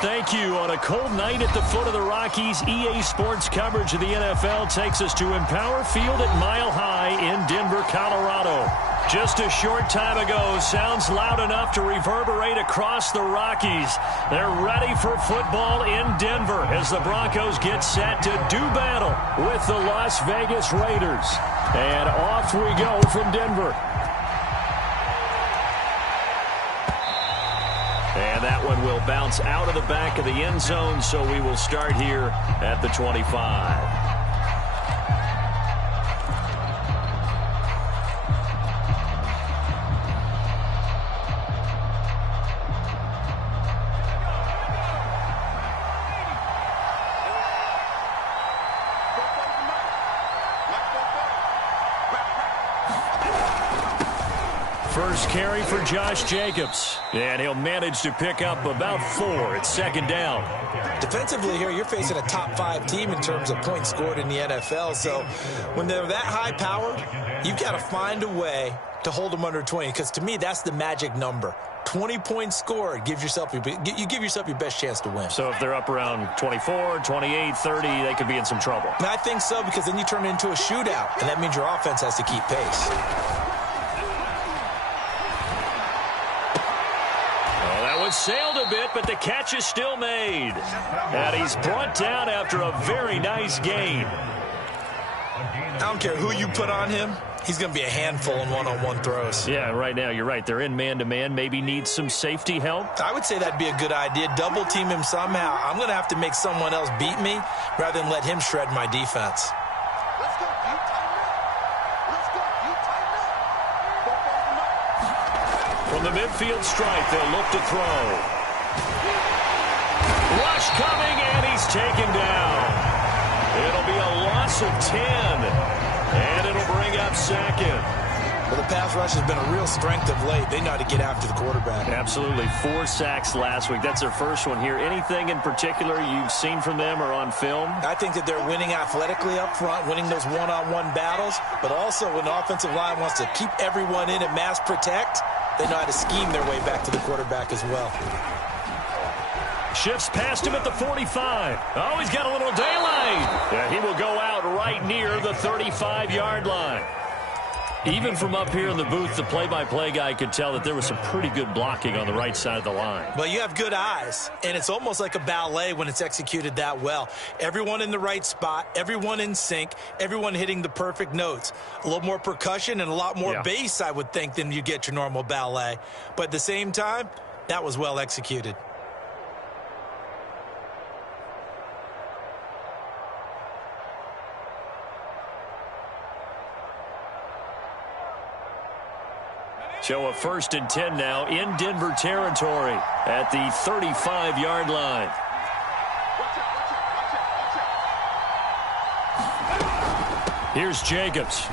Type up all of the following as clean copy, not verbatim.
Thank you. On a cold night at the foot of the Rockies, EA Sports coverage of the NFL takes us to Empower Field at Mile High in Denver, Colorado. Just a short time ago, sounds loud enough to reverberate across the Rockies. They're ready for football in Denver as the Broncos get set to do battle with the Las Vegas Raiders. And off we go from Denver. And that one will bounce out of the back of the end zone, so we will start here at the 25. First carry for Josh Jacobs, and he'll manage to pick up about 4. It's second down. Defensively here, you're facing a top-5 team in terms of points scored in the NFL, so when they're that high-powered, you've got to find a way to hold them under 20, because to me, that's the magic number. 20 points scored, you give yourself your best chance to win. So if they're up around 24, 28, 30, they could be in some trouble. And I think so, because then you turn it into a shootout, and that means your offense has to keep pace. Sailed a bit, but the catch is still made. And he's brought down after a very nice gain. I don't care who you put on him. He's going to be a handful in one-on-one throws. Yeah, right now, you're right. They're in man-to-man. Maybe needs some safety help. I would say that'd be a good idea. Double-team him somehow. I'm going to have to make someone else beat me rather than let him shred my defense. From the midfield stripe, they'll look to throw. Rush coming, and he's taken down. It'll be a loss of 10, and it'll bring up second. Well, the pass rush has been a real strength of late. They know how to get after the quarterback. Absolutely. 4 sacks last week. That's their first one here. Anything in particular you've seen from them or on film? I think that they're winning athletically up front, winning those one-on-one battles, but also when the offensive line wants to keep everyone in and mass protect, they know how to scheme their way back to the quarterback as well. Shifts past him at the 45. Oh, he's got a little daylight. Yeah, he will go out right near the 35-yard line. Even from up here in the booth, the play-by-play guy could tell that there was some pretty good blocking on the right side of the line. Well, you have good eyes, and it's almost like a ballet when it's executed that well. Everyone in the right spot, everyone in sync, everyone hitting the perfect notes. A little more percussion and a lot more bass, I would think, than you get your normal ballet. But at the same time, that was well executed. So a 1st and 10 now in Denver territory at the 35-yard line. Here's Jacobs.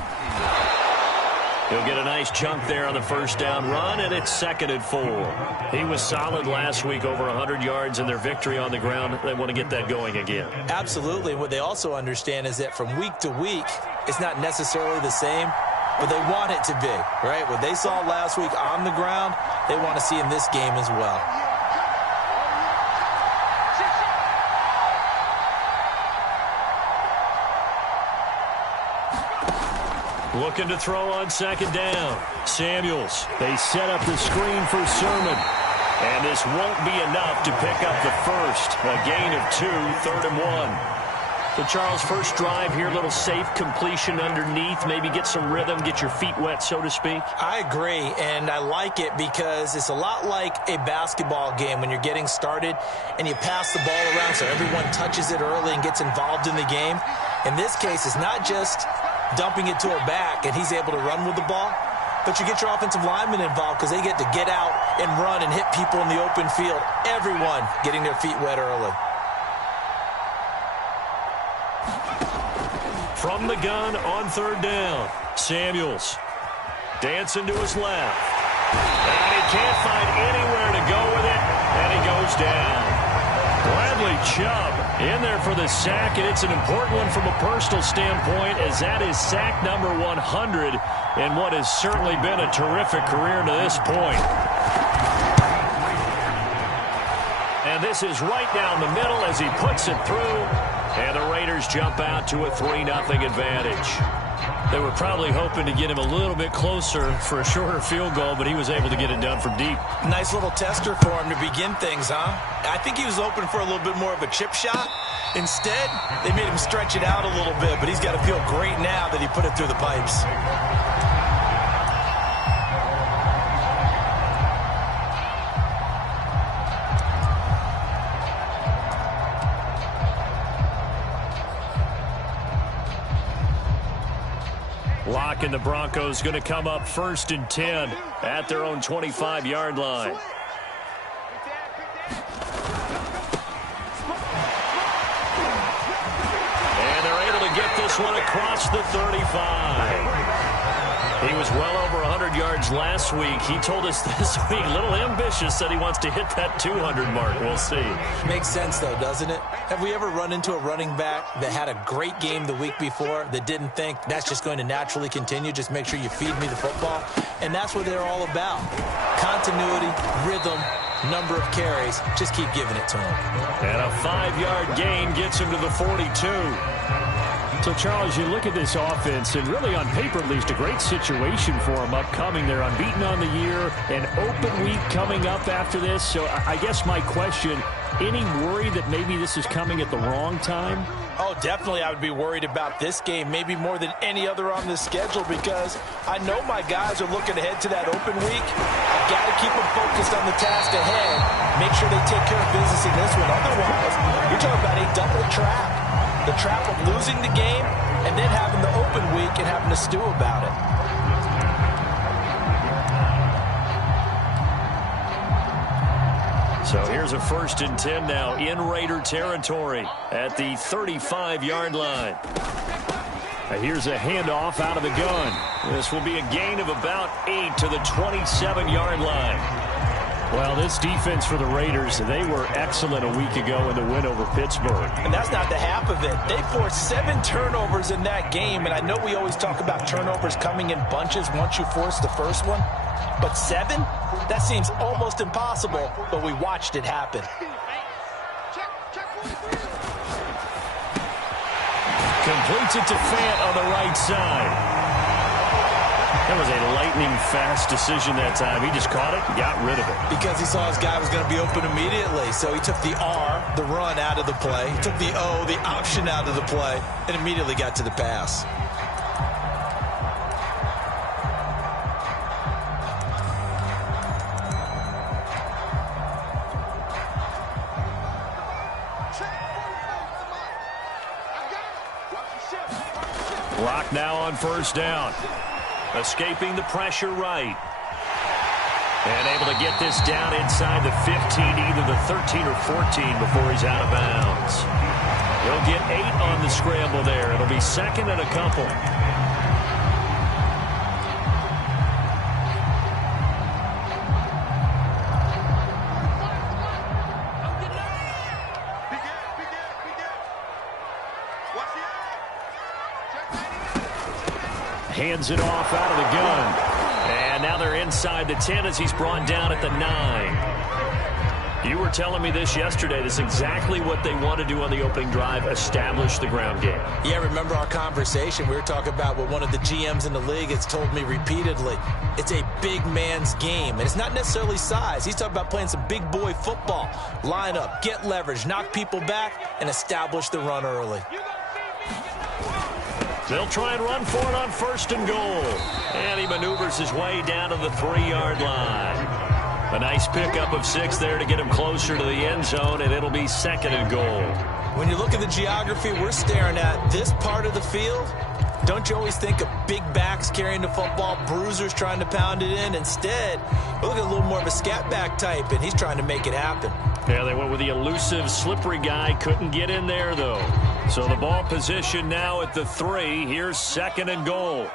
He'll get a nice chunk there on the first down run, and it's 2nd and 4. He was solid last week, over 100 yards in their victory on the ground. They want to get that going again. Absolutely. And what they also understand is that from week to week, it's not necessarily the same, but they want it to be, right? What they saw last week on the ground, they want to see in this game as well. Looking to throw on 2nd down. Samuels. They set up the screen for Sermon. And this won't be enough to pick up the first. A gain of 2, 3rd and 1. So, Charles, first drive here, a little safe completion underneath, maybe get some rhythm, get your feet wet, so to speak. I agree, and I like it because it's a lot like a basketball game when you're getting started and you pass the ball around so everyone touches it early and gets involved in the game. In this case, it's not just dumping it to a back and he's able to run with the ball, but you get your offensive linemen involved because they get to get out and run and hit people in the open field. Everyone getting their feet wet early. From the gun on 3rd down, Samuels dancing to his left. And he can't find anywhere to go with it, and he goes down. Bradley Chubb in there for the sack, and it's an important one from a personal standpoint, as that is sack number 100 in what has certainly been a terrific career to this point. And this is right down the middle as he puts it through. And the Raiders jump out to a 3-0 advantage. They were probably hoping to get him a little bit closer for a shorter field goal, but he was able to get it done from deep. Nice little tester for him to begin things, huh? I think he was hoping for a little bit more of a chip shot. Instead, they made him stretch it out a little bit, but he's got to feel great now that he put it through the pipes. Lock and the Broncos going to come up 1st and 10 at their own 25-yard line. And they're able to get this one across the 35. He was well over 100 yards last week. He told us this week, a little ambitious, that he wants to hit that 200 mark. We'll see. Makes sense, though, doesn't it? Have we ever run into a running back that had a great game the week before that didn't think that's just going to naturally continue? Just make sure you feed me the football. And that's what they're all about. Continuity, rhythm, number of carries. Just keep giving it to him. And a 5-yard gain gets him to the 42. So, Charles, you look at this offense, and really on paper at least, a great situation for them upcoming. They're unbeaten on the year, an open week coming up after this. So I guess my question, any worry that maybe this is coming at the wrong time? Oh, definitely I would be worried about this game, maybe more than any other on this schedule, because I know my guys are looking ahead to that open week. I've got to keep them focused on the task ahead, make sure they take care of business in this one. Otherwise, you're talking about a double trap. The trap of losing the game and then having the open week and having to stew about it. So here's a 1st and 10 now in Raider territory at the 35-yard line. Here's a handoff out of the gun. This will be a gain of about 8 to the 27-yard line. Well, this defense for the Raiders, they were excellent a week ago in the win over Pittsburgh. And that's not the half of it. They forced 7 turnovers in that game, and I know we always talk about turnovers coming in bunches once you force the first one. But 7? That seems almost impossible, but we watched it happen. Completes it to Fant on the right side. That was a lightning-fast decision that time. He just caught it and got rid of it. Because he saw his guy was going to be open immediately. So he took the R, the run, out of the play. He took the O, the option, out of the play, and immediately got to the pass. Clock now on 1st down. Escaping the pressure right. And able to get this down inside the 15, either the 13 or 14 before he's out of bounds. He'll get 8 on the scramble there. It'll be 2nd and a couple. Hands it off out of the gun. And now they're inside the 10 as he's brought down at the 9. You were telling me this yesterday. This is exactly what they want to do on the opening drive, establish the ground game. Yeah, remember our conversation? We were talking about what one of the GMs in the league has told me repeatedly. It's a big man's game, and it's not necessarily size. He's talking about playing some big boy football. Line up, get leverage, knock people back, and establish the run early. They'll try and run for it on 1st and goal. And he maneuvers his way down to the 3-yard line. A nice pickup of 6 there to get him closer to the end zone, and it'll be 2nd and goal. When you look at the geography we're staring at, this part of the field, don't you always think of big backs carrying the football, bruisers trying to pound it in? Instead, we're looking at a little more of a scat back type, and he's trying to make it happen. Yeah, they went with the elusive, slippery guy. Couldn't get in there, though. So the ball position now at the 3. Here's 2nd and goal.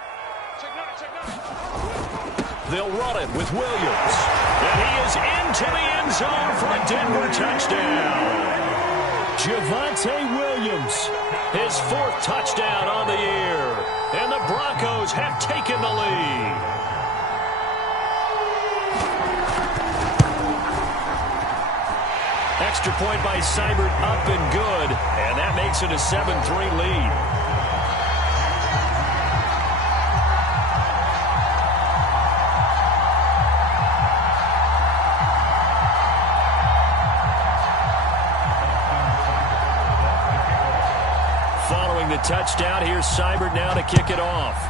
They'll run it with Williams. And he is into the end zone for a Denver touchdown. Javonte Williams, his 4th touchdown on the year. And the Broncos have taken the lead. Extra point by Seibert, up and good. And that makes it a 7-3 lead. Following the touchdown, here's Seibert now to kick it off.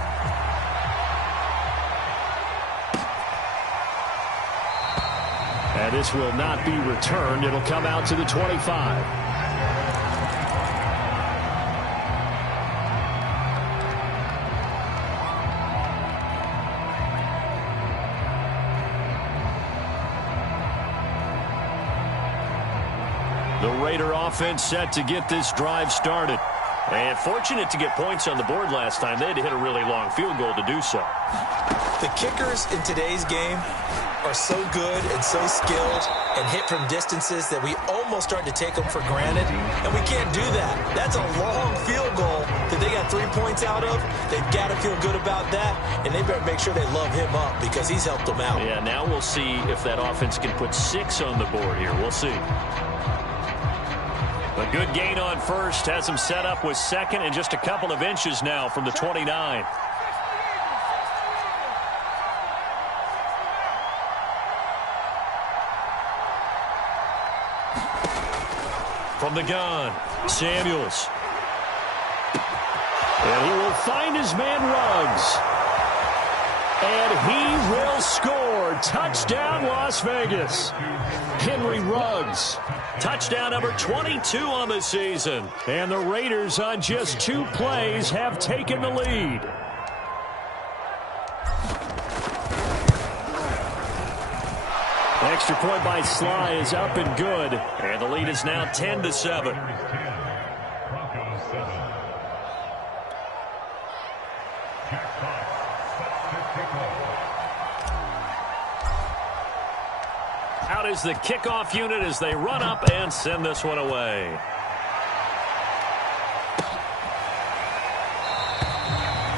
And this will not be returned. It'll come out to the 25. The Raider offense set to get this drive started. And fortunate to get points on the board last time. They had to hit a really long field goal to do so. The kickers in today's game are so good and so skilled and hit from distances that we almost start to take them for granted. And we can't do that. That's a long field goal that they got 3 points out of. They've got to feel good about that. And they better make sure they love him up because he's helped them out. Yeah, now we'll see if that offense can put 6 on the board here. We'll see. A good gain on first has him set up with second and just a couple of inches now from the 29. From the gun, Samuels. And he will find his man Ruggs. And he will score. Touchdown, Las Vegas. Henry Ruggs. Touchdown number 22 on the season. And the Raiders on just 2 plays have taken the lead. Extra point by Sly is up and good. And the lead is now 10-7. Out is the kickoff unit as they run up and send this one away.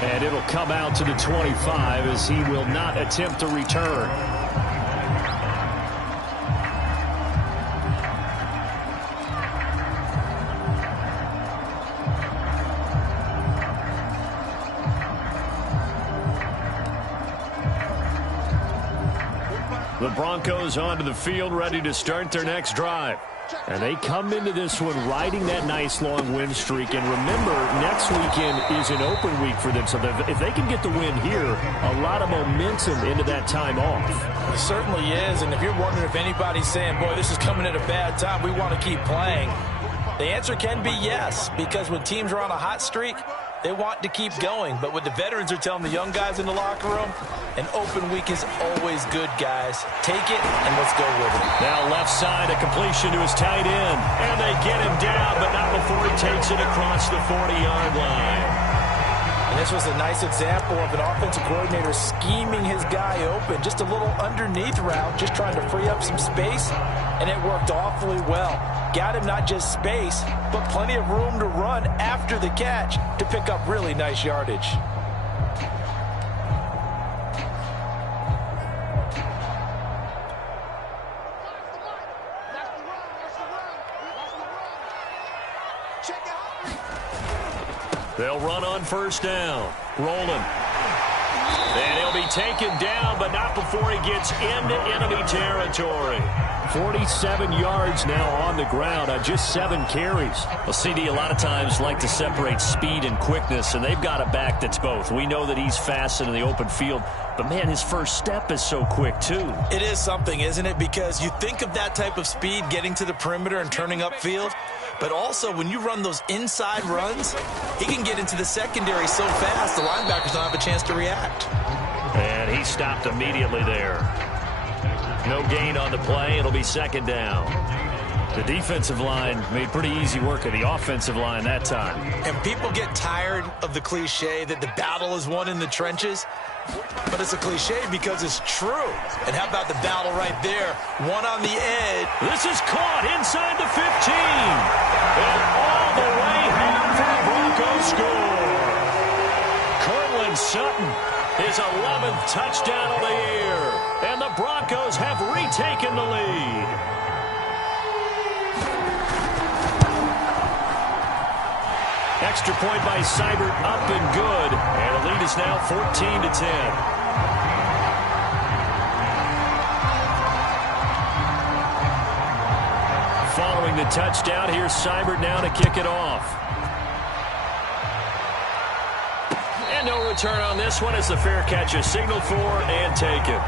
And it'll come out to the 25 as he will not attempt to return. The Broncos onto the field, ready to start their next drive. And they come into this one riding that nice long win streak. And remember, next weekend is an open week for them. So if they can get the win here, a lot of momentum into that time off. It certainly is. And if you're wondering if anybody's saying, boy, this is coming at a bad time, we want to keep playing, the answer can be yes. Because when teams are on a hot streak, they want to keep going. But what the veterans are telling the young guys in the locker room, an open week is always good, guys. Take it and let's go with it. Now left side, a completion to his tight end. And they get him down, but not before he takes it across the 40-yard line. And this was a nice example of an offensive coordinator scheming his guy open. Just a little underneath route, just trying to free up some space. And it worked awfully well. Got him not just space, but plenty of room to run after the catch to pick up really nice yardage. They'll run on first down. Rolling. And he'll be taken down, but not before he gets into enemy territory. 47 yards now on the ground on just 7 carries. Well, CD a lot of times like to separate speed and quickness, and they've got a back that's both. We know that he's fast in the open field, but, man, his first step is so quick, too. It is something, isn't it? Because you think of that type of speed getting to the perimeter and turning upfield, but also when you run those inside runs, he can get into the secondary so fast the linebackers don't have a chance to react. And he stopped immediately there. No gain on the play. It'll be second down. The defensive line made pretty easy work of the offensive line that time. And people get tired of the cliche that the battle is won in the trenches. But it's a cliche because it's true. And how about the battle right there? One on the edge. This is caught inside the 15. And all the way home for the Broncos score. Cortland Sutton, his 11th touchdown of the year. And the Broncos have retaken the lead. Extra point by Seibert, up and good. And the lead is now 14-10. Following the touchdown, here's Seibert now to kick it off. And no return on this one as the fair catch is signaled for and taken.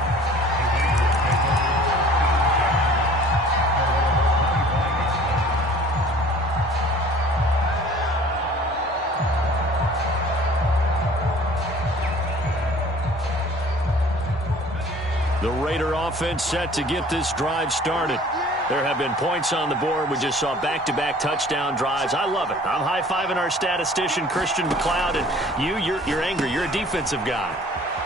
The Raider offense set to get this drive started. There have been points on the board. We just saw back-to-back touchdown drives. I love it. I'm high-fiving our statistician, Christian McLeod, and you're angry. You're a defensive guy.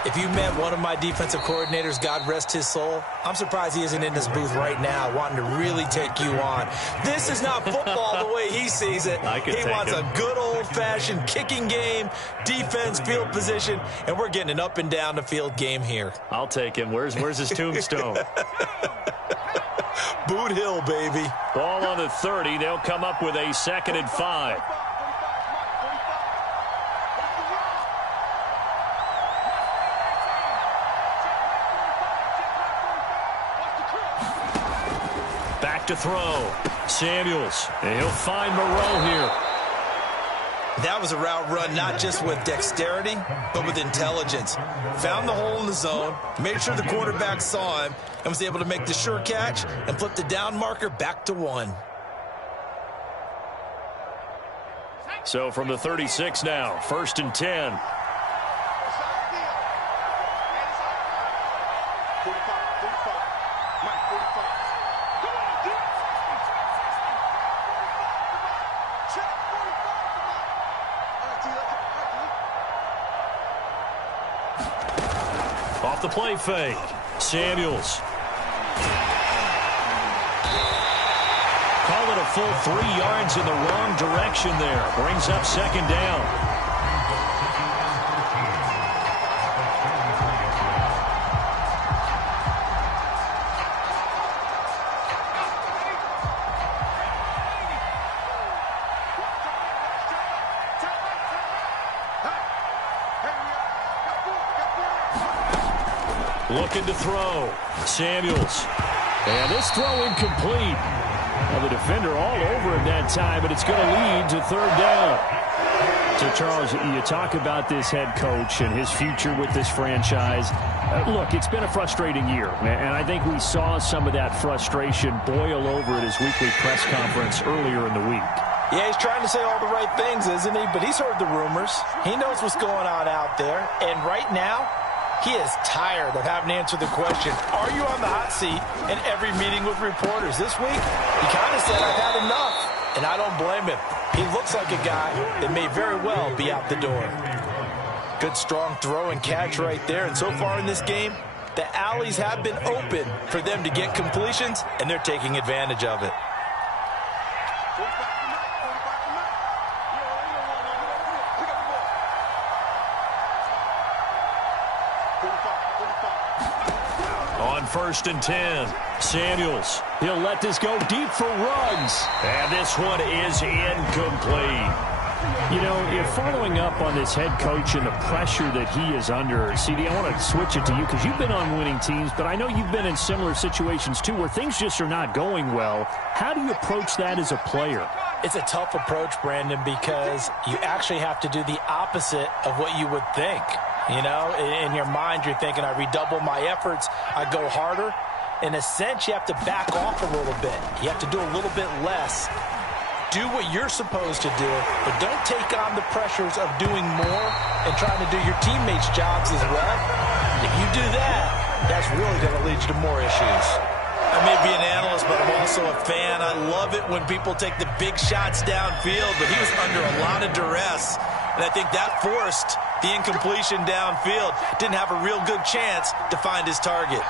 If you met one of my defensive coordinators, God rest his soul, I'm surprised he isn't in this booth right now wanting to really take you on. This is not football the way he sees it. He wants a good old-fashioned kicking game, defense, field position, and we're getting an up-and-down-the-field game here. I'll take him. Where's his tombstone? Boot Hill, baby. Ball on the 30. They'll come up with a 2nd and 5. Back to throw. Samuels. And he'll find Moreau here. That was a route run not just with dexterity, but with intelligence. Found the hole in the zone, made sure the quarterback saw him, and was able to make the sure catch and flip the down marker back to 1. So from the 36 now, 1st and 10. Off the play fake. Samuels. Call it a full 3 yards in the wrong direction there. Brings up 2nd down. Looking to throw. Samuels. And this throw incomplete. Well, the defender all over him that time, but it's going to lead to 3rd down. So, Charles, you talk about this head coach and his future with this franchise. Look, it's been a frustrating year, and I think we saw some of that frustration boil over at his weekly press conference earlier in the week. Yeah, he's trying to say all the right things, isn't he? But he's heard the rumors. He knows what's going on out there. And right now, he is tired of having to answer the question, are you on the hot seat in every meeting with reporters? This week, he kind of said, I've had enough, and I don't blame him. He looks like a guy that may very well be out the door. Good, strong throw and catch right there, and so far in this game, the alleys have been open for them to get completions, and they're taking advantage of it. On 1st and 10, Samuels. He'll let this go deep for Ruggs. And this one is incomplete. You know, if following up on this head coach and the pressure that he is under, CD, I want to switch it to you because you've been on winning teams, but I know you've been in similar situations too where things just are not going well. How do you approach that as a player? It's a tough approach, Brandon, because you actually have to do the opposite of what you would think. You know, in your mind, you're thinking, I redouble my efforts, I go harder. In a sense, you have to back off a little bit. You have to do a little bit less. Do what you're supposed to do, but don't take on the pressures of doing more and trying to do your teammates' jobs as well. If you do that, that's really going to lead you to more issues. I may be an analyst, but I'm also a fan. I love it when people take the big shots downfield, but he was under a lot of duress. And I think that forced the incompletion downfield. Didn't have a real good chance to find his target.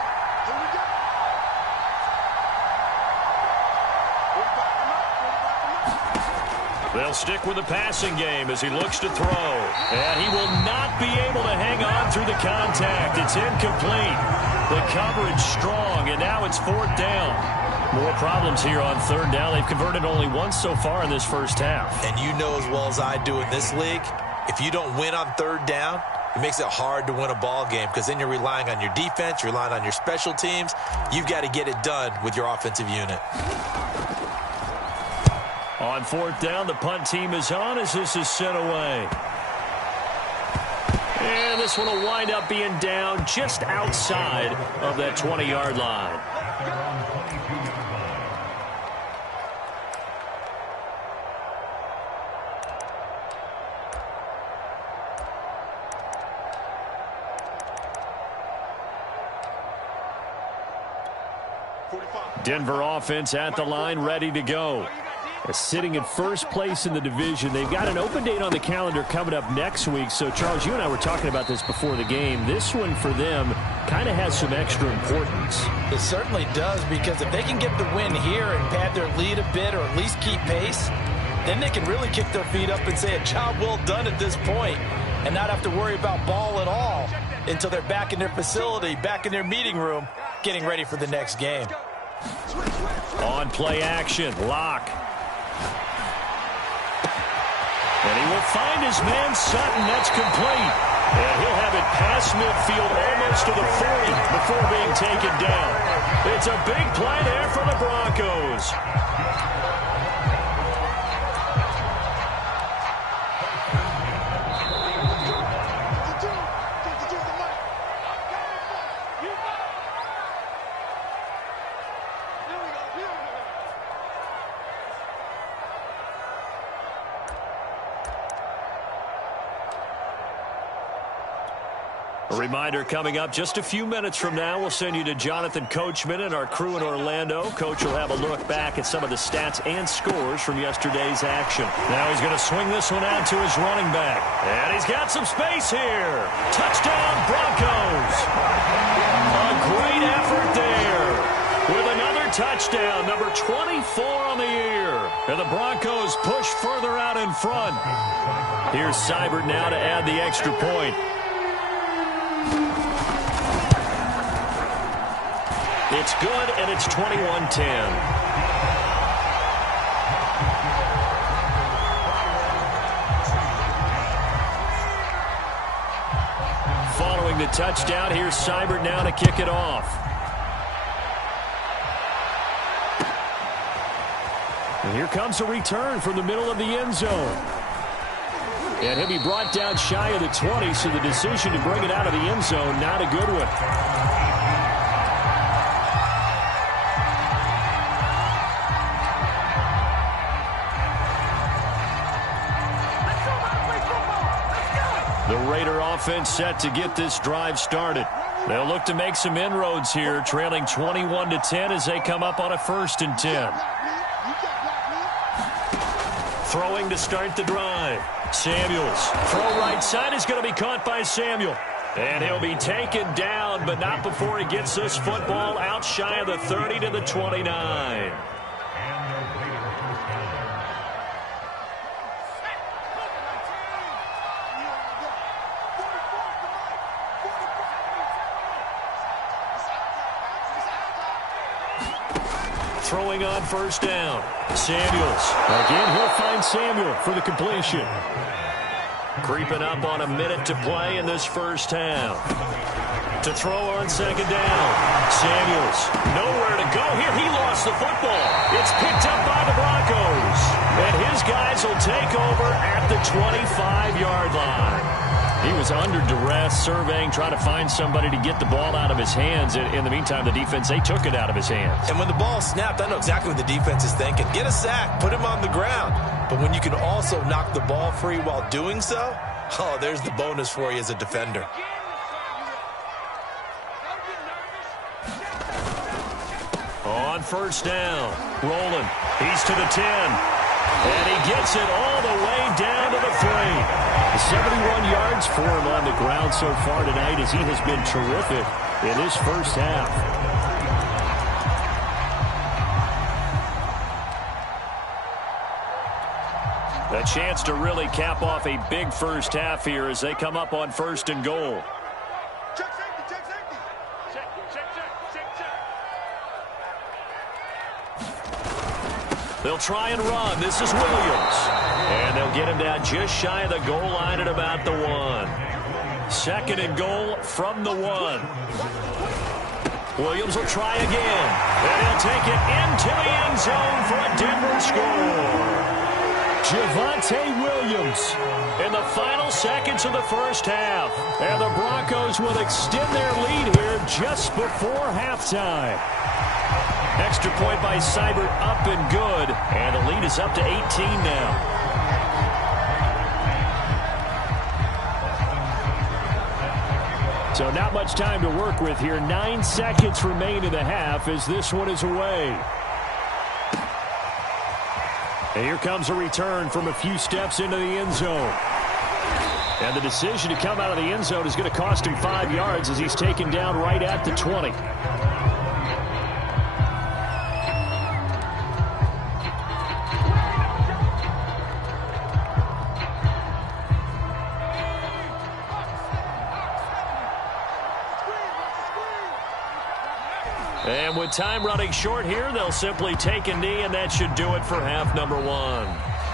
They'll stick with the passing game as he looks to throw. And he will not be able to hang on through the contact. It's incomplete. The coverage strong, and now it's 4th down. More problems here on third down. They've converted only once so far in this first half. And you know as well as I do in this league, if you don't win on third down, it makes it hard to win a ball game because then you're relying on your defense, you're relying on your special teams. You've got to get it done with your offensive unit. On fourth down, the punt team is on as this is sent away. And this one will wind up being down just outside of that 20-yard line. Denver offense at the line, ready to go. Sitting in first place in the division. They've got an open date on the calendar coming up next week. So, Charles, you and I were talking about this before the game. This one for them kind of has some extra importance. It certainly does, because if they can get the win here and pad their lead a bit or at least keep pace, then they can really kick their feet up and say a job well done at this point and not have to worry about ball at all until they're back in their facility, back in their meeting room, getting ready for the next game. On play action, Locke. And he will find his man Sutton. That's complete. And he'll have it past midfield almost to the 40 before being taken down. It's a big play there for the Broncos. A reminder coming up just a few minutes from now. We'll send you to Jonathan Coachman and our crew in Orlando. Coach will have a look back at some of the stats and scores from yesterday's action. Now he's going to swing this one out to his running back. And he's got some space here. Touchdown, Broncos. A great effort there with another touchdown, number 24 on the year. And the Broncos push further out in front. Here's Seibert now to add the extra point. It's good, and it's 21-10. Following the touchdown, here's Seibert now to kick it off. And here comes a return from the middle of the end zone. And he'll be brought down shy of the 20, so the decision to bring it out of the end zone, not a good one. The Raider offense set to get this drive started. They'll look to make some inroads here, trailing 21-10 as they come up on a 1st and 10. Throwing to start the drive. Samuels. Throw right side is going to be caught by Samuel. And he'll be taken down, but not before he gets this football out shy of the 30 to the 29. Throwing on 1st down. Samuels. Again, he'll find Samuel for the completion. Creeping up on a minute to play in this first half. To throw on 2nd down. Samuels. Nowhere to go here. He lost the football. It's picked up by the Broncos. And his guys will take over at the 25-yard line. He was under duress, surveying, trying to find somebody to get the ball out of his hands. In the meantime, the defense, they took it out of his hands. And when the ball snapped, I know exactly what the defense is thinking. Get a sack, put him on the ground. But when you can also knock the ball free while doing so, oh, there's the bonus for you as a defender. On 1st down, rolling. He's to the 10. And he gets it all the way down to the 3. 71 yards for him on the ground so far tonight as he has been terrific in his first half. A chance to really cap off a big first half here as they come up on 1st and goal. They'll try and run. This is Williams. And they'll get him down just shy of the goal line at about the 1. Second and goal from the 1. Williams will try again. And he'll take it into the end zone for a Denver score. Javonte Williams in the final seconds of the first half. And the Broncos will extend their lead here just before halftime. Extra point by Seibert up and good. And the lead is up to 18 now. So not much time to work with here. 9 seconds remain in the half as this one is away. And here comes a return from a few steps into the end zone. And the decision to come out of the end zone is going to cost him 5 yards as he's taken down right at the 20. And with time running short here, they'll simply take a knee, and that should do it for half number 1.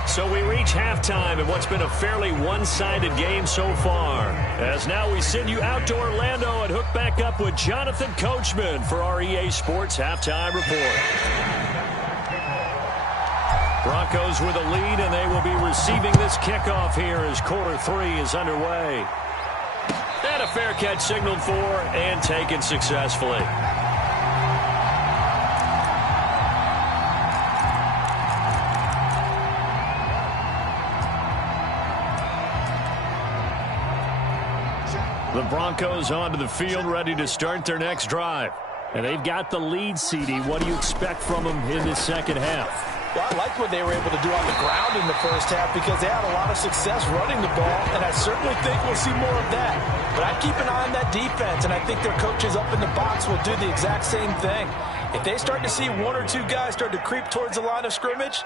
So we reach halftime in what's been a fairly one-sided game so far. As now we send you out to Orlando and hook back up with Jonathan Coachman for our EA Sports Halftime Report. Broncos with a lead, and they will be receiving this kickoff here as quarter 3 is underway. And a fair catch signaled for and taken successfully. The Broncos onto the field, ready to start their next drive. And they've got the lead, CD. What do you expect from them in this second half? Well, I like what they were able to do on the ground in the first half because they had a lot of success running the ball, and I certainly think we'll see more of that. But I keep an eye on that defense, and I think their coaches up in the box will do the exact same thing. If they start to see 1 or 2 guys start to creep towards the line of scrimmage,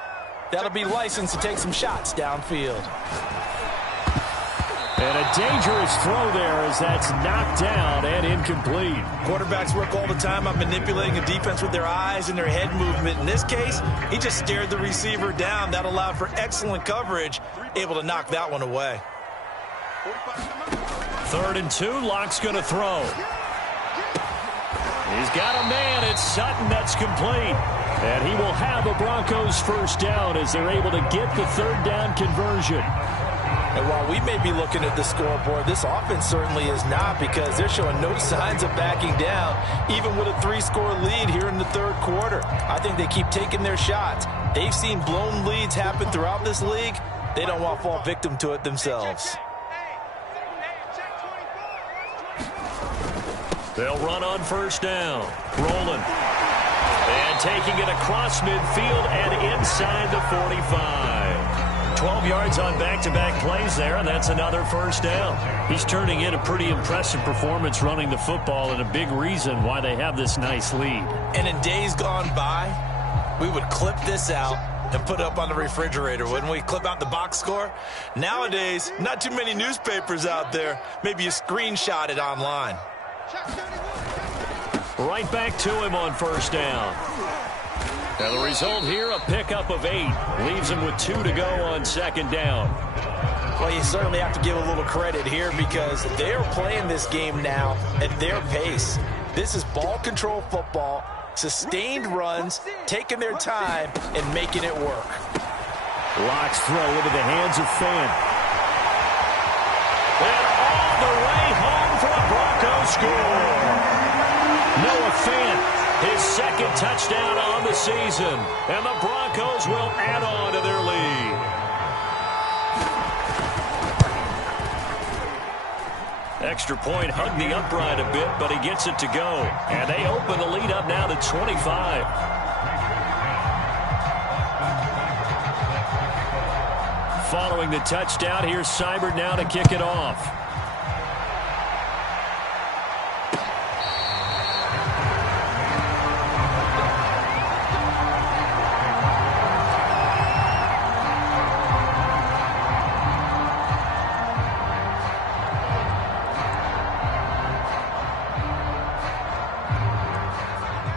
that'll be licensed to take some shots downfield. And a dangerous throw there as that's knocked down and incomplete. Quarterbacks work all the time on manipulating a defense with their eyes and their head movement. In this case, he just stared the receiver down. That allowed for excellent coverage, able to knock that one away. 3rd and 2, Locke's going to throw. He's got a man. It's Sutton that's complete. And he will have a Broncos first down as they're able to get the 3rd down conversion. And while we may be looking at the scoreboard, this offense certainly is not because they're showing no signs of backing down, even with a 3-score lead here in the 3rd quarter. I think they keep taking their shots. They've seen blown leads happen throughout this league. They don't want to fall victim to it themselves. They'll run on first down. Rolling. And taking it across midfield and inside the 45. 12 yards on back-to-back plays there, and that's another first down. He's turning in a pretty impressive performance running the football, and a big reason why they have this nice lead. And in days gone by, we would clip this out and put it up on the refrigerator, wouldn't we? Clip out the box score. Nowadays, not too many newspapers out there. Maybe you screenshot it online. Right back to him on first down. Now the result here, a pickup of 8. Leaves him with 2 to go on 2nd down. Well, you certainly have to give a little credit here because they're playing this game now at their pace. This is ball control football, sustained runs, taking their time, and making it work. Locke's throw into the hands of Fan. And all the way home for a Broncos score. Noah Fant. His 2nd touchdown on the season, and the Broncos will add on to their lead. Extra point hugged the upright a bit, but he gets it to go. And they open the lead up now to 25. Following the touchdown, here's Seibert now to kick it off.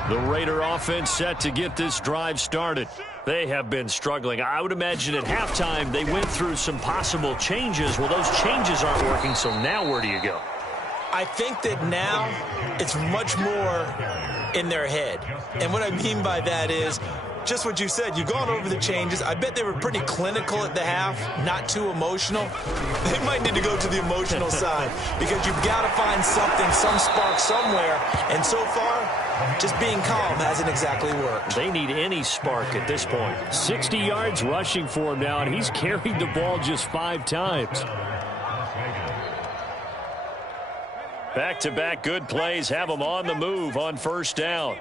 The Raider offense set to get this drive started. They have been struggling. I would imagine at halftime they went through some possible changes. Well, those changes aren't working, so now where do you go? I think that now it's much more in their head. And what I mean by that is just what you said. You've gone over the changes. I bet they were pretty clinical at the half, not too emotional. They might need to go to the emotional side because you've got to find something, some spark somewhere. And so far, just being calm hasn't exactly worked. They need any spark at this point. 60 yards rushing for him now, and he's carried the ball just 5 times. Back-to-back good plays have them on the move on first down.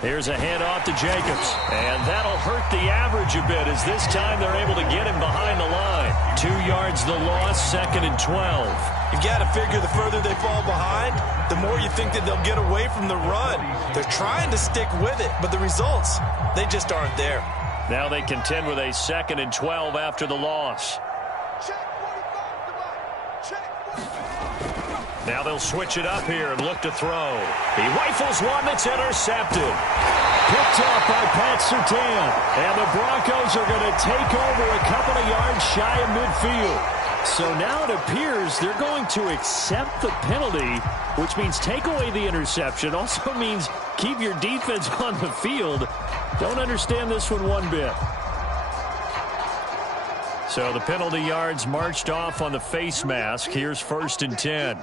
Here's a handoff to Jacobs. And that'll hurt the average a bit as this time they're able to get him behind the line. 2 yards the loss, 2nd and 12. You've got to figure the further they fall behind, the more you think that they'll get away from the run. They're trying to stick with it, but the results, they just aren't there. Now they contend with a 2nd and 12 after the loss. Now they'll switch it up here and look to throw. He rifles one that's intercepted. Picked off by Pat Surtain. And the Broncos are going to take over a couple of yards shy of midfield. So now it appears they're going to accept the penalty, which means take away the interception. Also means keep your defense on the field. Don't understand this one bit. So the penalty yards marched off on the face mask. Here's 1st and 10.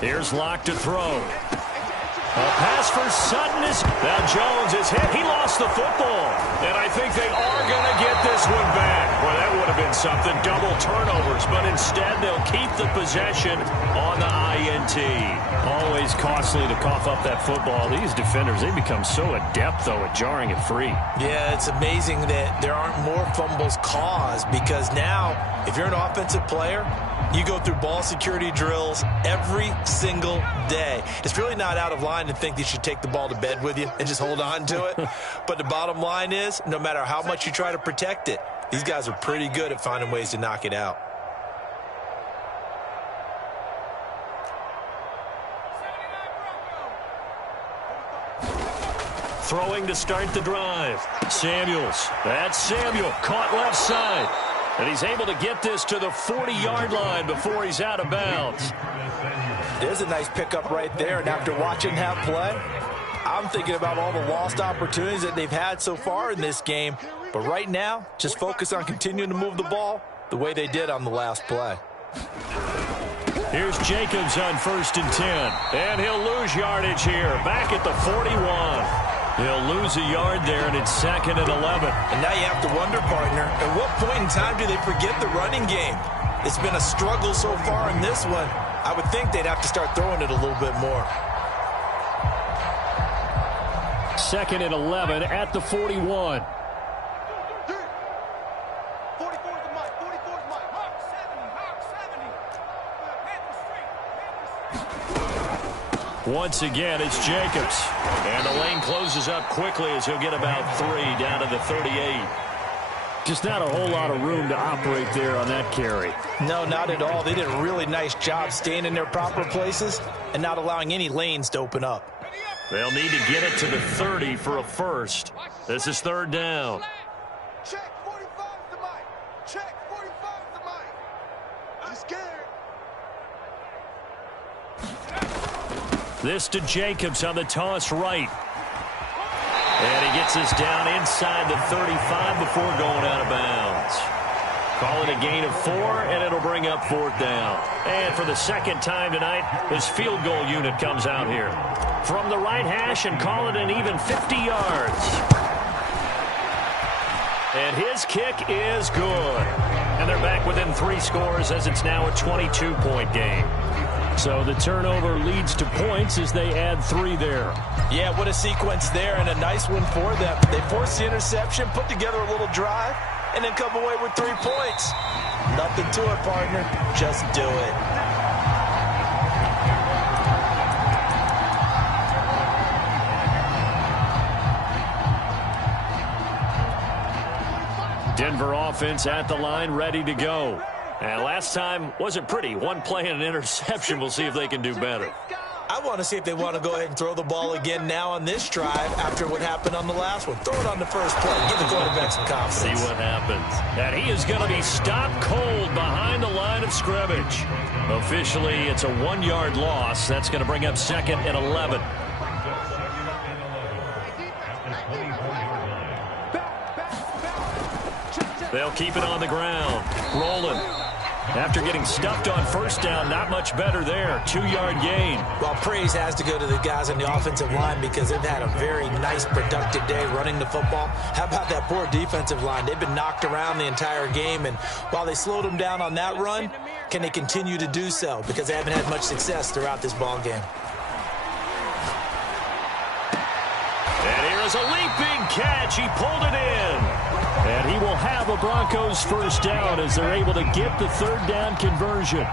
Here's Locke to throw. A pass for Sutton is... Now Jones is hit. He lost the football. And I think they are going to get this one back. Well, that would have been something. Double turnovers. But instead, they'll keep the possession on the INT. Always costly to cough up that football. These defenders, they become so adept, though, at jarring it free. Yeah, it's amazing that there aren't more fumbles caused because now, if you're an offensive player, you go through ball security drills every single day. It's really not out of line to think that you should take the ball to bed with you and just hold on to it. But the bottom line is, no matter how much you try to protect it, these guys are pretty good at finding ways to knock it out. Throwing to start the drive. Samuels. That's Samuel. Caught left side. And he's able to get this to the 40-yard line before he's out of bounds. There's a nice pickup right there. And after watching that play, I'm thinking about all the lost opportunities that they've had so far in this game. But right now, just focus on continuing to move the ball the way they did on the last play. Here's Jacobs on 1st and 10. And he'll lose yardage here. Back at the 41. He'll lose a yard there, and it's 2nd and 11. And now you have to wonder, partner, at what point in time do they forget the running game? It's been a struggle so far in this one. I would think they'd have to start throwing it a little bit more. 2nd and 11 at the 41. Once again, it's Jacobs. And the lane closes up quickly as he'll get about 3 down to the 38. Just not a whole lot of room to operate there on that carry. No, not at all. They did a really nice job staying in their proper places and not allowing any lanes to open up. They'll need to get it to the 30 for a first. This is 3rd down. Check 45 to Mike. Check 45 to Mike. I'm scared. This to Jacobs on the toss right. And he gets this down inside the 35 before going out of bounds. Call it a gain of 4, and it'll bring up 4th down. And for the 2nd time tonight, his field goal unit comes out here. From the right hash and call it an even 50 yards. And his kick is good. And they're back within 3 scores as it's now a 22-point game. So the turnover leads to points as they add 3 there. Yeah, what a sequence there and a nice one for them. They force the interception, put together a little drive, and then come away with 3 points. Nothing to it, partner. Just do it. Denver offense at the line, ready to go. And last time wasn't pretty. One play and an interception. We'll see if they can do better. I want to see if they want to go ahead and throw the ball again now on this drive after what happened on the last one. Throw it on the first play. Give the quarterback some confidence. See what happens. And he is going to be stopped cold behind the line of scrimmage. Officially, it's a 1-yard loss. That's going to bring up 2nd and 11. They'll keep it on the ground. Rolling. After getting stuffed on first down, not much better there. 2-yard gain. Well, praise has to go to the guys on the offensive line because they've had a very nice, productive day running the football. How about that poor defensive line? They've been knocked around the entire game, and while they slowed them down on that run, can they continue to do so? Because they haven't had much success throughout this ball game. And here is a leaping catch. He pulled it in. And he will have a Broncos first down as they're able to get the 3rd down conversion.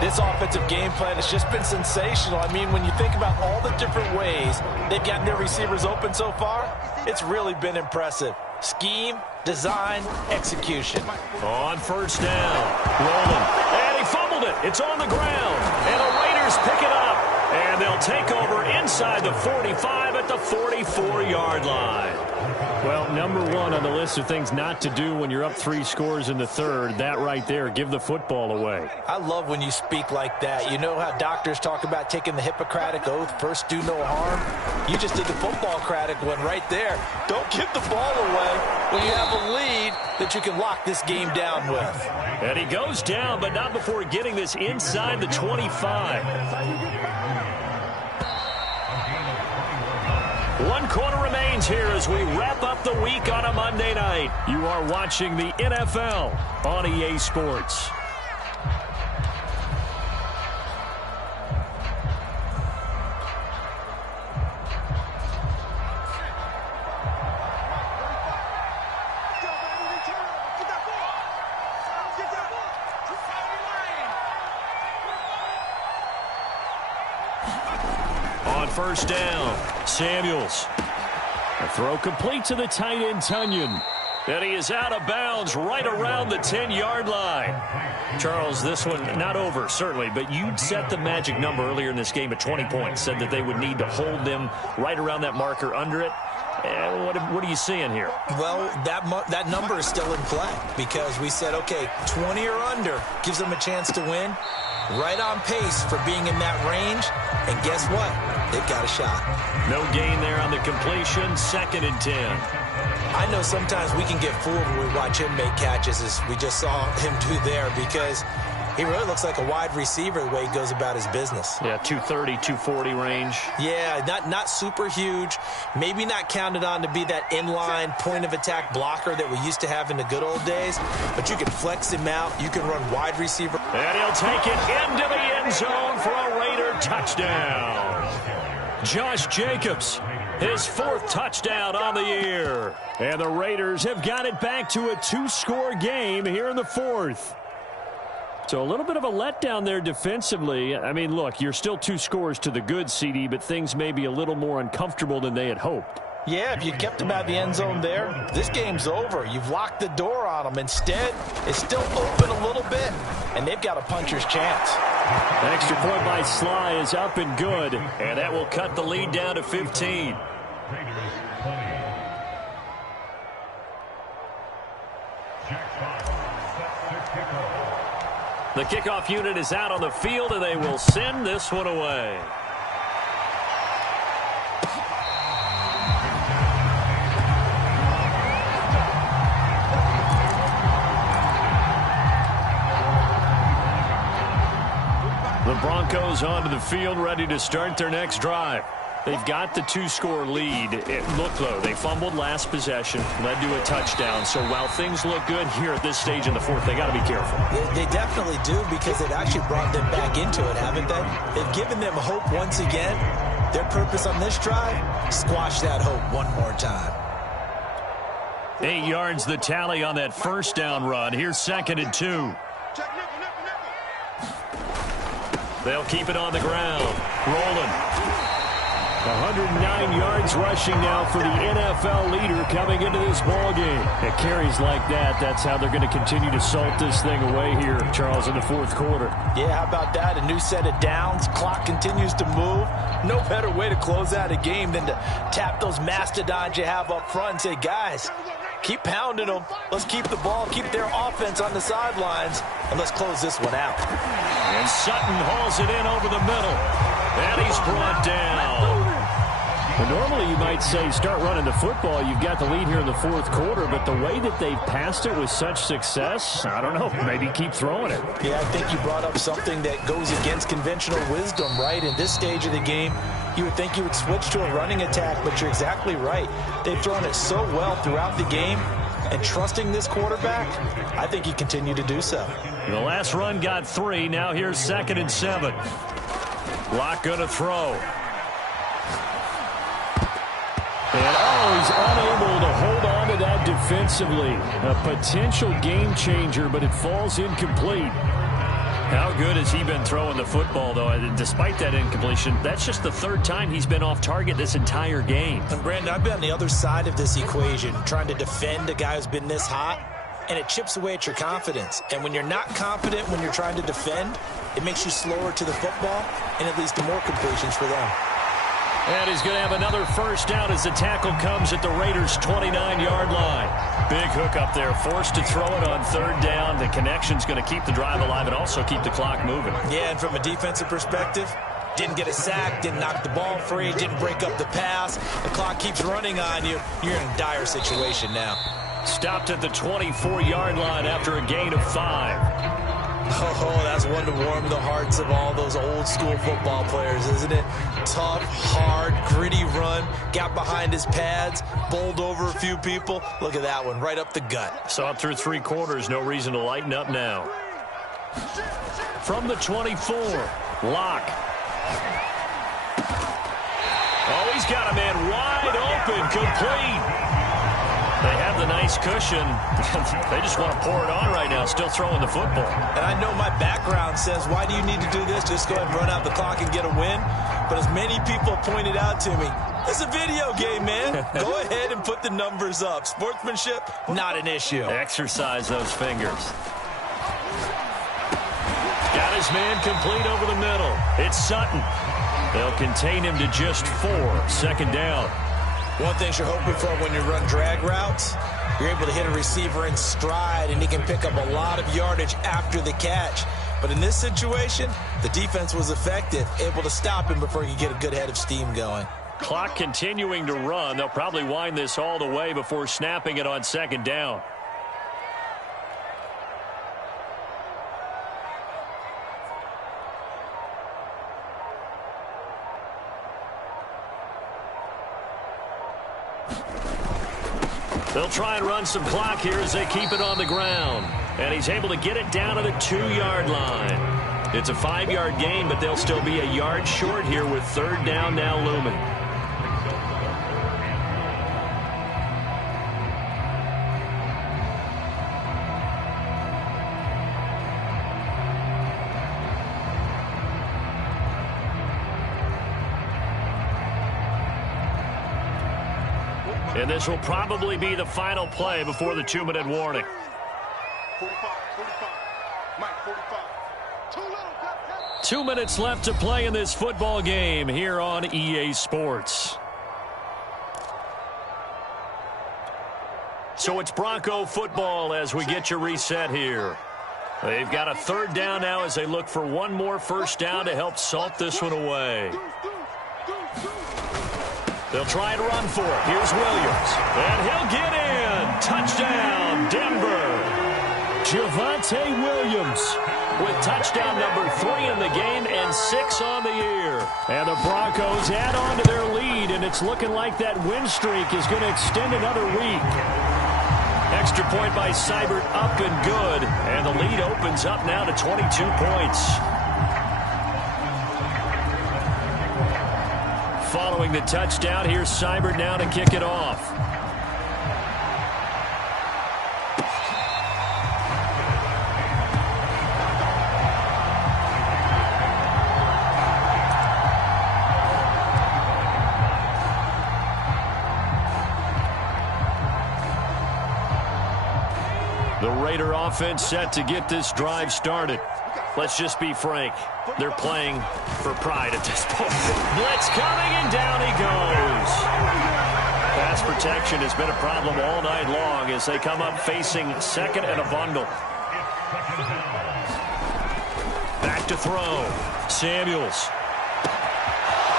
This offensive game plan has just been sensational. I mean, when you think about all the different ways they've gotten their receivers open so far, it's really been impressive. Scheme, design, execution. On first down, rolling. And he fumbled it. It's on the ground. And the Raiders pick it up. And they'll take over inside the 45 at the 44-yard line. Well, number 1 on the list of things not to do when you're up 3 scores in the 3rd, that right there, give the football away. I love when you speak like that. You know how doctors talk about taking the Hippocratic Oath, first do no harm? You just did the football-cratic one right there. Don't give the ball away when you have a lead that you can lock this game down with. And he goes down, but not before getting this inside the 25. 1 quarter remains here as we wrap up the week on a Monday night. You are watching the NFL on EA Sports. On first down, Samuels. A throw complete to the tight end, Tunyon. And he is out of bounds right around the 10-yard line. Charles, this one not over, certainly, but you'd set the magic number earlier in this game at 20 points, said that they would need to hold them right around that marker under it. What are you seeing here? Well, that number is still in play because we said, okay, 20 or under gives them a chance to win. Right on pace for being in that range. And guess what? They've got a shot. No gain there on the completion. 2nd and 10. I know sometimes we can get fooled when we watch him make catches, as we just saw him do there, because he really looks like a wide receiver the way he goes about his business. Yeah, 230, 240 range. Yeah, not super huge. Maybe not counted on to be that inline point-of-attack blocker that we used to have in the good old days. But you can flex him out. You can run wide receiver. And he'll take it into the end zone for a Raider touchdown. Josh Jacobs, his 4th touchdown on the year. And the Raiders have got it back to a 2-score game here in the 4th. So a little bit of a letdown there defensively. I mean, look, you're still 2 scores to the good, CD, but things may be a little more uncomfortable than they had hoped. Yeah, if you kept them out of the end zone there, this game's over. You've locked the door on them. Instead, it's still open a little bit, and they've got a puncher's chance. An extra point by Sly is up and good, and that will cut the lead down to 15. The kickoff unit is out on the field, and they will send this one away. The Broncos onto the field, ready to start their next drive. They've got the 2-score lead. Look, though, they fumbled last possession, led to a touchdown. So while things look good here at this stage in the 4th, they got to be careful. They definitely do, because they've actually brought them back into it, haven't they? They've given them hope once again. Their purpose on this drive, squash that hope one more time. 8 yards the tally on that first down run. Here's 2nd and 2. They'll keep it on the ground. Rolling. 109 yards rushing now for the NFL leader coming into this ball game. At carries like that, that's how they're going to continue to salt this thing away here, Charles, in the fourth quarter. Yeah, how about that? A new set of downs. Clock continues to move. No better way to close out a game than to tap those mastodons you have up front and say, guys, keep pounding them. Let's keep the ball, keep their offense on the sidelines, and let's close this one out. And Sutton hauls it in over the middle. And he's brought down. Well, normally you might say start running the football. You've got the lead here in the fourth quarter, but the way that they've passed it with such success, I don't know, maybe keep throwing it. Yeah, I think you brought up something that goes against conventional wisdom, right? In this stage of the game, you would think you would switch to a running attack, but you're exactly right. They've thrown it so well throughout the game, and trusting this quarterback, I think you continue to do so. The last run got 3. Now here's 2nd and 7. Lock going to throw. And, he's unable to hold on to that defensively. A potential game changer, but it falls incomplete. How good has he been throwing the football, though? Despite that incompletion, that's just the 3rd time he's been off target this entire game. And, Brandon, I've been on the other side of this equation, trying to defend a guy who's been this hot, and it chips away at your confidence. And when you're not confident when you're trying to defend, it makes you slower to the football, and it leads to more completions for them. And he's going to have another first down as the tackle comes at the Raiders' 29-yard line. Big hook up there, forced to throw it on 3rd down. The connection's going to keep the drive alive and also keep the clock moving. Yeah, and from a defensive perspective, didn't get a sack, didn't knock the ball free, didn't break up the pass. The clock keeps running on you. You're in a dire situation now. Stopped at the 24-yard line after a gain of 5. Oh, that's one to warm the hearts of all those old school football players, isn't it? Tough, hard, gritty run, got behind his pads, bowled over a few people. Look at that one, right up the gut. Saw it through 3 quarters, no reason to lighten up now. From the 24, Lock. Oh, he's got a man wide open, complete. They have the nice cushion. They just want to pour it on right now, still throwing the football. And I know my background says, why do you need to do this? Just go ahead and run out the clock and get a win. But as many people pointed out to me, it's a video game, man. Go ahead and put the numbers up. Sportsmanship, not an issue. Exercise those fingers. Got his man complete over the middle. It's Sutton. They'll contain him to just 4. 2nd down. One thing you're hoping for when you run drag routes, you're able to hit a receiver in stride, and he can pick up a lot of yardage after the catch. But in this situation, the defense was effective, able to stop him before he could get a good head of steam going. Clock continuing to run. They'll probably wind this all the way before snapping it on 2nd down. They'll try and run some clock here as they keep it on the ground. And he's able to get it down to the 2-yard line. It's a 5-yard gain, but they'll still be a yard short here with 3rd down now looming. And this will probably be the final play before the 2-minute warning. 45. Mike, 45. 2 minutes left to play in this football game here on EA Sports. So it's Bronco football as we get you reset here. They've got a 3rd down now as they look for one more first down to help salt this one away. They'll try and run for it. Here's Williams. And he'll get in. Touchdown, Denver. Javonte Williams with touchdown number 3 in the game and 6 on the year. And the Broncos add on to their lead, and it's looking like that win streak is going to extend another week. Extra point by Seibert up and good. And the lead opens up now to 22 points. Following the touchdown, here's Seibert now to kick it off. The Raider offense set to get this drive started. Let's just be frank. They're playing for pride at this point. Blitz coming, and down he goes. Pass protection has been a problem all night long as they come up facing second and a bundle. Back to throw. Samuels.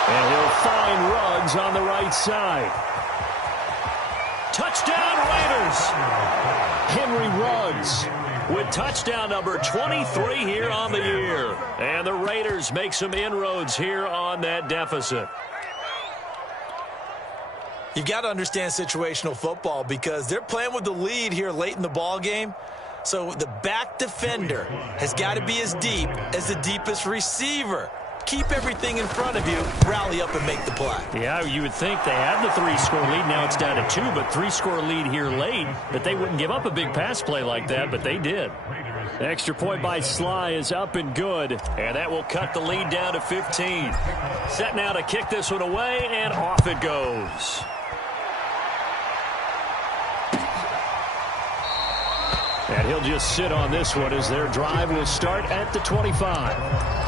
And he'll find Ruggs on the right side. Touchdown Raiders. Henry Ruggs with touchdown number 23 here on the year. And the Raiders make some inroads here on that deficit. You've got to understand situational football because they're playing with the lead here late in the ball game. So the back defender has got to be as deep as the deepest receiver. Keep everything in front of you, rally up and make the play. Yeah, you would think they had the 3-score lead. Now it's down to 2, but 3-score lead here late. That they wouldn't give up a big pass play like that, but they did. The extra point by Sly is up and good, and that will cut the lead down to 15. Set now to kick this one away, and off it goes. And he'll just sit on this one as their drive will start at the 25.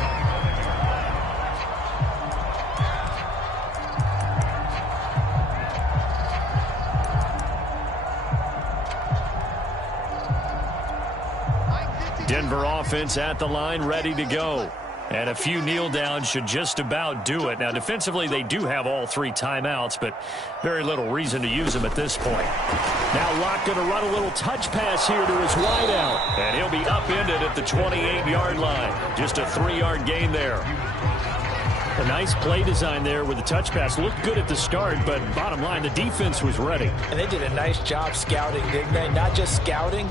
Denver offense at the line, ready to go. And a few kneel downs should just about do it. Now, defensively, they do have all 3 timeouts, but very little reason to use them at this point. Now Locke going to run a little touch pass here to his wideout. And he'll be upended at the 28-yard line. Just a 3-yard gain there. A nice play design there with the touch pass. Looked good at the start, but bottom line, the defense was ready. And they did a nice job scouting, didn't they? Not just scouting,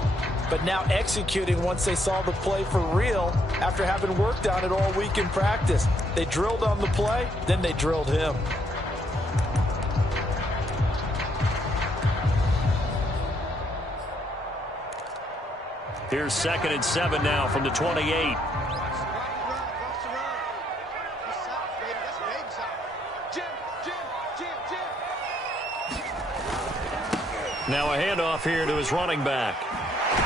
but now executing once they saw the play for real after having worked on it all week in practice. They drilled on the play, then they drilled him. Here's 2nd and 7 now from the 28. Now a handoff here to his running back.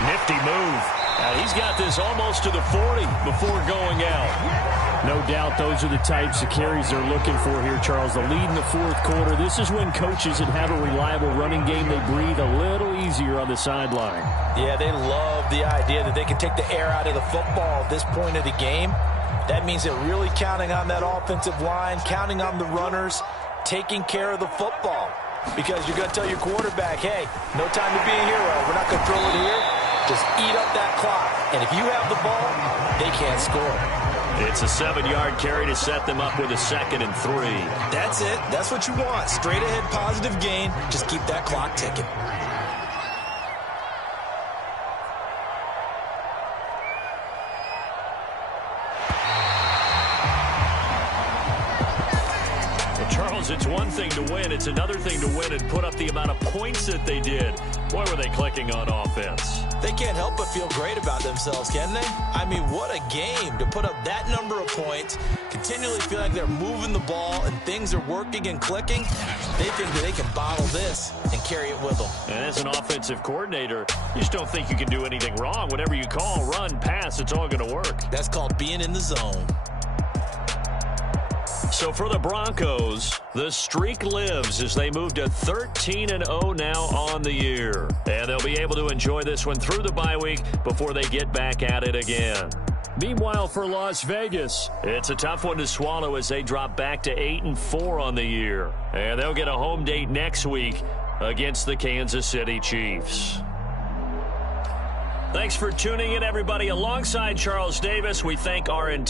Nifty move. And he's got this almost to the 40 before going out. No doubt those are the types of carries they're looking for here, Charles. The lead in the 4th quarter. This is when coaches that have a reliable running game, they breathe a little easier on the sideline. Yeah, they love the idea that they can take the air out of the football at this point of the game. That means they're really counting on that offensive line, counting on the runners, taking care of the football. Because you're going to tell your quarterback, hey, no time to be a hero. We're not going to throw it here. Just eat up that clock. And if you have the ball, they can't score. It's a 7-yard carry to set them up with a 2nd and 3. That's it. That's what you want. Straight ahead positive gain. Just keep that clock ticking. It's one thing to win. It's another thing to win and put up the amount of points that they did. Boy, were they clicking on offense. They can't help but feel great about themselves, can they? I mean, what a game to put up that number of points, continually feel like they're moving the ball and things are working and clicking. They think that they can bottle this and carry it with them. And as an offensive coordinator, you just don't think you can do anything wrong. Whatever you call, run, pass, it's all going to work. That's called being in the zone. So for the Broncos, the streak lives as they move to 13-0 now on the year. And they'll be able to enjoy this one through the bye week before they get back at it again. Meanwhile, for Las Vegas, it's a tough one to swallow as they drop back to 8-4 on the year. And they'll get a home date next week against the Kansas City Chiefs. Thanks for tuning in, everybody. Alongside Charles Davis, we thank our entire